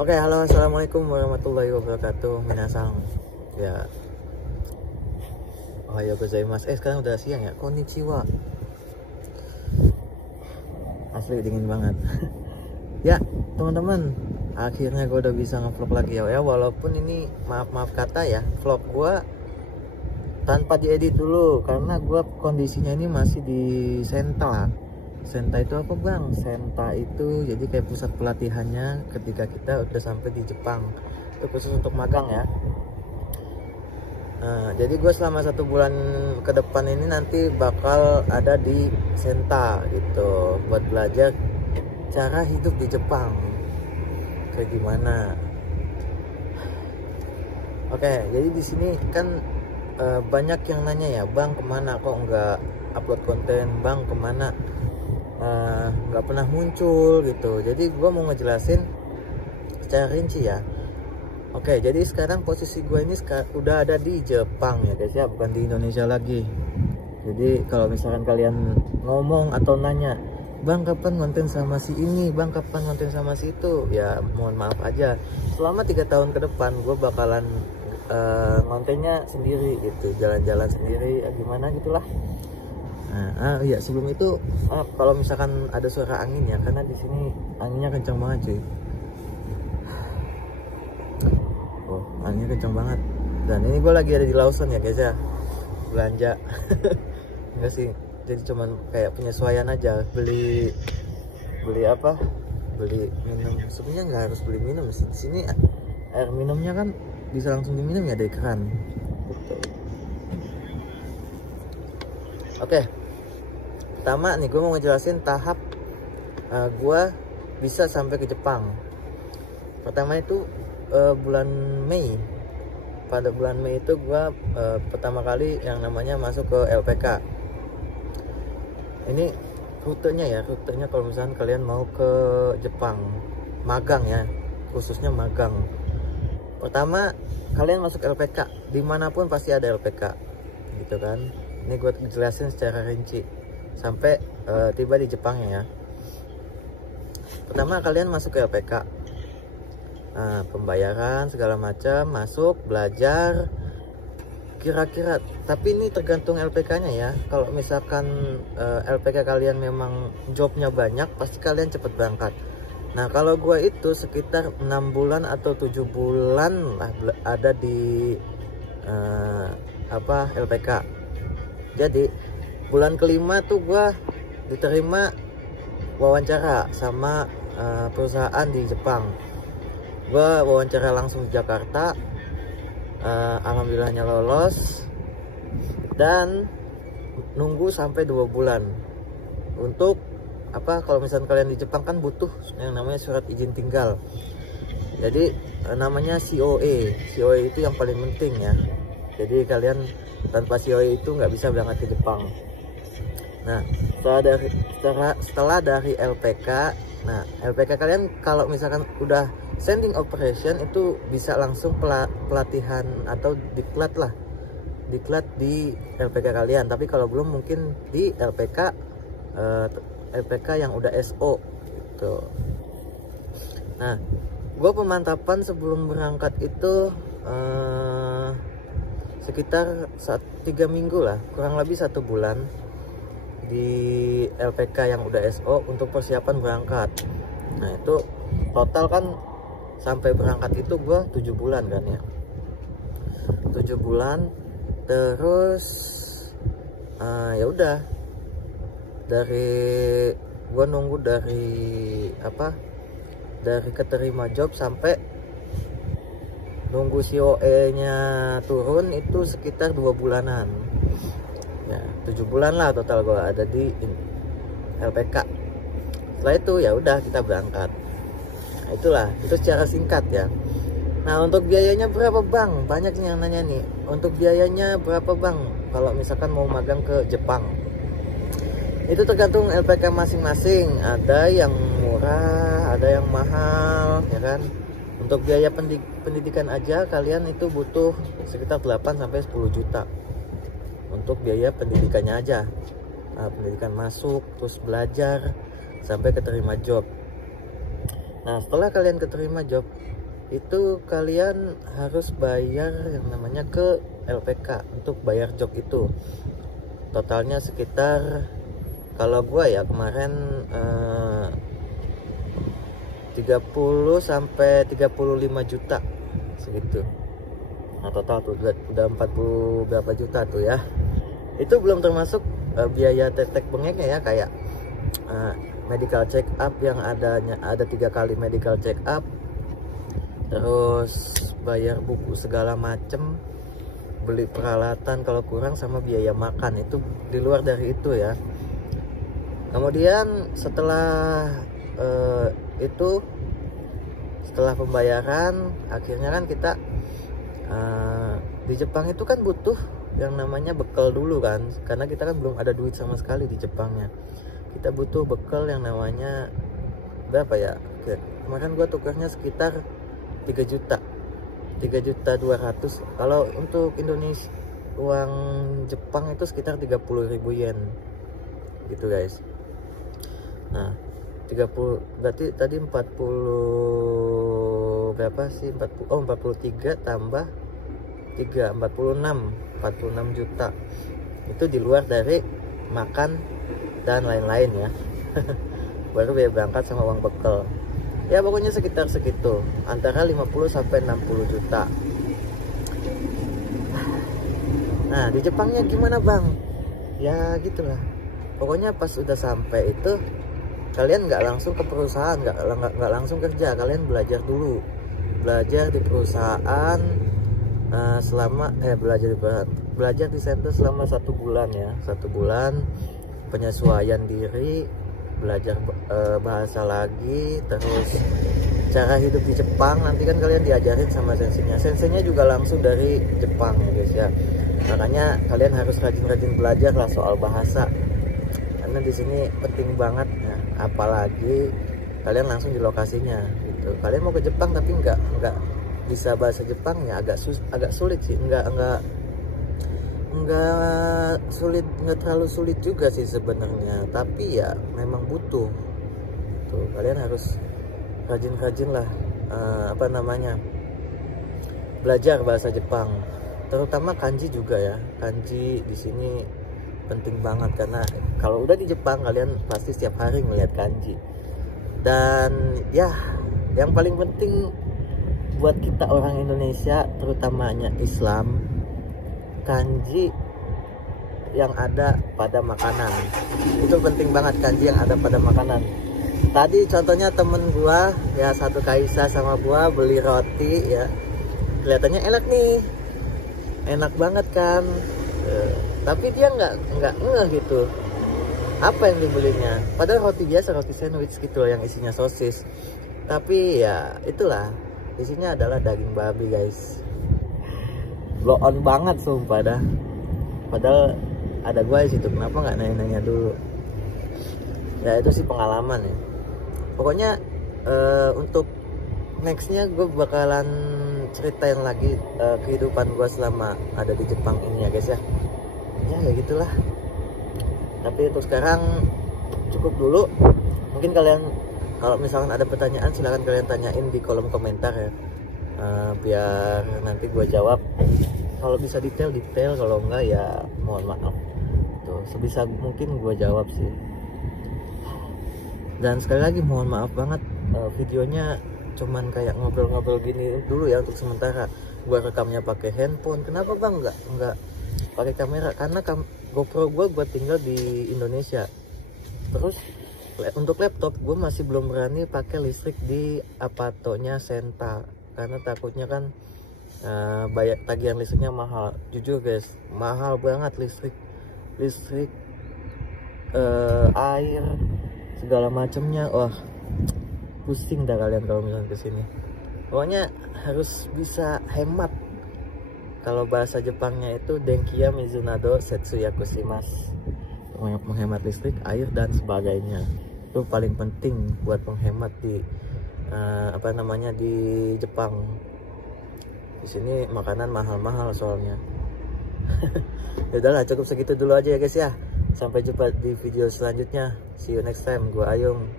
Oke, halo, assalamualaikum warahmatullahi wabarakatuh. Minasang, ya, ohayo gozaimasu. Sekarang udah siang ya. Konnichiwa. Asli dingin banget. Ya, teman-teman, akhirnya gue udah bisa ngevlog lagi ya. Walaupun ini maaf kata ya, vlog gue tanpa diedit dulu karena gue kondisinya ini masih di Senta. Senta itu apa bang? Senta itu jadi kayak pusat pelatihannya ketika kita udah sampai di Jepang. Itu khusus untuk magang ya. Nah, jadi gue selama 1 bulan ke depan ini nanti bakal ada di Senta gitu, buat belajar cara hidup di Jepang kayak gimana. Oke, jadi di sini kan banyak yang nanya ya, bang kemana kok nggak upload konten, bang kemana nggak pernah muncul gitu. Jadi gue mau ngejelasin secara rinci ya. Oke, jadi sekarang posisi gue ini udah ada di Jepang ya guys ya, bukan di Indonesia lagi. Jadi kalau misalkan kalian ngomong atau nanya, bang kapan konten sama si ini, bang kapan konten sama si itu, ya mohon maaf aja. Selama 3 tahun ke depan gue bakalan kontennya sendiri gitu, jalan-jalan sendiri, gimana gitulah. Nah, iya sebelum itu kalau misalkan ada suara angin ya, karena di sini anginnya kencang banget cuy. Oh, anginnya kencang banget. Dan ini gue lagi ada di Lawson ya guys ya, belanja. Enggak sih, jadi cuman kayak penyesuaian aja, beli apa? Beli minum. Sebenarnya nggak harus beli minum di sini. Air minumnya kan bisa langsung diminum ya dari keran. Gitu. Oke. Pertama nih gue mau ngejelasin tahap gue bisa sampai ke Jepang. Pertama itu bulan Mei. Pada bulan Mei itu gue pertama kali yang namanya masuk ke LPK. Ini rutenya kalau misalnya kalian mau ke Jepang magang ya, khususnya magang. Pertama kalian masuk LPK, dimanapun pasti ada LPK gitu kan. Ini gue jelasin secara rinci sampai tiba di Jepang ya. Pertama kalian masuk ke LPK, nah, pembayaran segala macam, masuk belajar kira-kira. Tapi ini tergantung LPK-nya ya. Kalau misalkan LPK kalian memang jobnya banyak, pasti kalian cepet berangkat. Nah kalau gue itu sekitar 6 bulan atau 7 bulan lah ada di LPK. Jadi bulan kelima tuh gue diterima wawancara sama perusahaan di Jepang. Gue wawancara langsung di Jakarta, alhamdulillahnya lolos, dan nunggu sampai 2 bulan untuk apa, kalau misalnya kalian di Jepang kan butuh yang namanya surat izin tinggal. Jadi namanya COE itu yang paling penting ya. Jadi kalian tanpa COE itu nggak bisa berangkat ke Jepang. Nah setelah dari LPK, nah LPK kalian kalau misalkan udah sending operation itu bisa langsung pelatihan atau diklat di LPK kalian. Tapi kalau belum mungkin di LPK yang udah SO gitu. Nah gue pemantapan sebelum berangkat itu sekitar 3 minggu lah, kurang lebih 1 bulan di LPK yang udah SO untuk persiapan berangkat. Nah itu total kan sampai berangkat itu gue 7 bulan kan ya, 7 bulan. Terus ya udah, dari gue nunggu dari keterima job sampai nunggu COE nya turun itu sekitar 2 bulanan ya, 7 bulan lah total gue ada di LPK. Setelah itu ya udah kita berangkat. Nah, itu secara singkat ya. Nah untuk biayanya berapa bang? Banyak yang nanya nih, untuk biayanya berapa bang kalau misalkan mau magang ke Jepang? Itu tergantung LPK masing-masing, ada yang murah, ada yang mahal ya kan. Untuk biaya pendidikan aja kalian itu butuh sekitar 8-10 juta untuk biaya pendidikannya aja. Nah, pendidikan masuk, terus belajar sampai keterima job. Nah setelah kalian keterima job itu kalian harus bayar yang namanya ke LPK untuk bayar job itu. Totalnya sekitar kalau gua ya kemarin 30 sampai 35 juta segitu. Nah total tuh udah 40 berapa juta tuh ya. Itu belum termasuk biaya tetek bengeknya ya, kayak medical check up yang ada 3 kali medical check up, terus bayar buku segala macem, beli peralatan kalau kurang, sama biaya makan. Itu di luar dari itu ya. Kemudian setelah setelah pembayaran akhirnya kan kita di Jepang itu kan butuh yang namanya bekal dulu kan, karena kita kan belum ada duit sama sekali di Jepangnya. Kita butuh bekal yang namanya berapa ya, kemarin gua tukarnya sekitar 3.200.000. Kalau untuk Indonesia uang Jepang itu sekitar 30.000 yen gitu guys. Nah 30 berarti tadi 40 berapa sih, 43 tambah 3 46 juta. Itu di luar dari makan dan lain-lain ya. Baru biaya berangkat sama uang bekal. Ya pokoknya sekitar segitu, antara 50 sampai 60 juta. Nah di Jepangnya gimana bang? Ya gitulah. Pokoknya pas udah sampai itu kalian nggak langsung ke perusahaan, nggak langsung kerja. Kalian belajar dulu, belajar di perusahaan selama belajar di center selama 1 bulan ya. 1 bulan penyesuaian diri, belajar bahasa lagi, terus cara hidup di Jepang. Nanti kan kalian diajarin sama senseinya juga langsung dari Jepang ya guys ya. Makanya kalian harus rajin-rajin belajar lah soal bahasa, karena di sini penting banget ya. Apalagi kalian langsung di lokasinya gitu. Kalian mau ke Jepang tapi nggak bisa bahasa Jepang ya, agak sulit sih. Nggak terlalu sulit juga sih sebenarnya, tapi ya memang butuh tuh. Kalian harus rajin-rajin lah belajar bahasa Jepang, terutama kanji juga ya. Kanji di sini penting banget, karena kalau udah di Jepang kalian pasti setiap hari melihat kanji. Dan ya yang paling penting buat kita orang Indonesia, terutamanya Islam, kanji yang ada pada makanan. Itu penting banget, kanji yang ada pada makanan. Tadi contohnya temen gua ya, satu Kaisa sama gua beli roti ya, kelihatannya enak nih, enak banget kan, tapi dia nggak ngeh gitu apa yang dibelinya. Padahal roti biasa, roti sandwich gitu yang isinya sosis, tapi ya itulah isinya adalah daging babi guys. Blow on banget sumpah dah. Padahal ada gue di situ, kenapa nggak nanya-nanya dulu? Ya itu sih pengalaman ya. Pokoknya untuk nextnya gue bakalan ceritain lagi kehidupan gue selama ada di Jepang ini ya guys ya. Ya kayak gitulah. Tapi untuk sekarang cukup dulu. Mungkin kalian kalau misalkan ada pertanyaan silahkan kalian tanyain di kolom komentar ya. Biar nanti gue jawab. Kalau bisa detail, kalau enggak ya mohon maaf. Tuh, sebisa mungkin gue jawab sih. Dan sekali lagi mohon maaf banget, videonya cuman kayak ngobrol-ngobrol gini dulu ya untuk sementara. Gue rekamnya pakai handphone. Kenapa bang nggak pakai kamera? Karena GoPro gue tinggal di Indonesia. Terus untuk laptop gue masih belum berani pakai listrik di apatonya Senta, karena takutnya kan bayar tagihan listriknya mahal. Jujur guys, mahal banget listrik, air segala macamnya. Wah pusing dah kalian kalau misalnya kesini. Pokoknya harus bisa hemat. Kalau bahasa Jepangnya itu denkiya mizunado setsuyaku shimasu, menghemat listrik, air dan sebagainya. Itu paling penting buat menghemat di di Jepang. Di sini makanan mahal-mahal soalnya. Udahlah, cukup segitu dulu aja ya guys ya. Sampai jumpa di video selanjutnya. See you next time. Gua Ayung.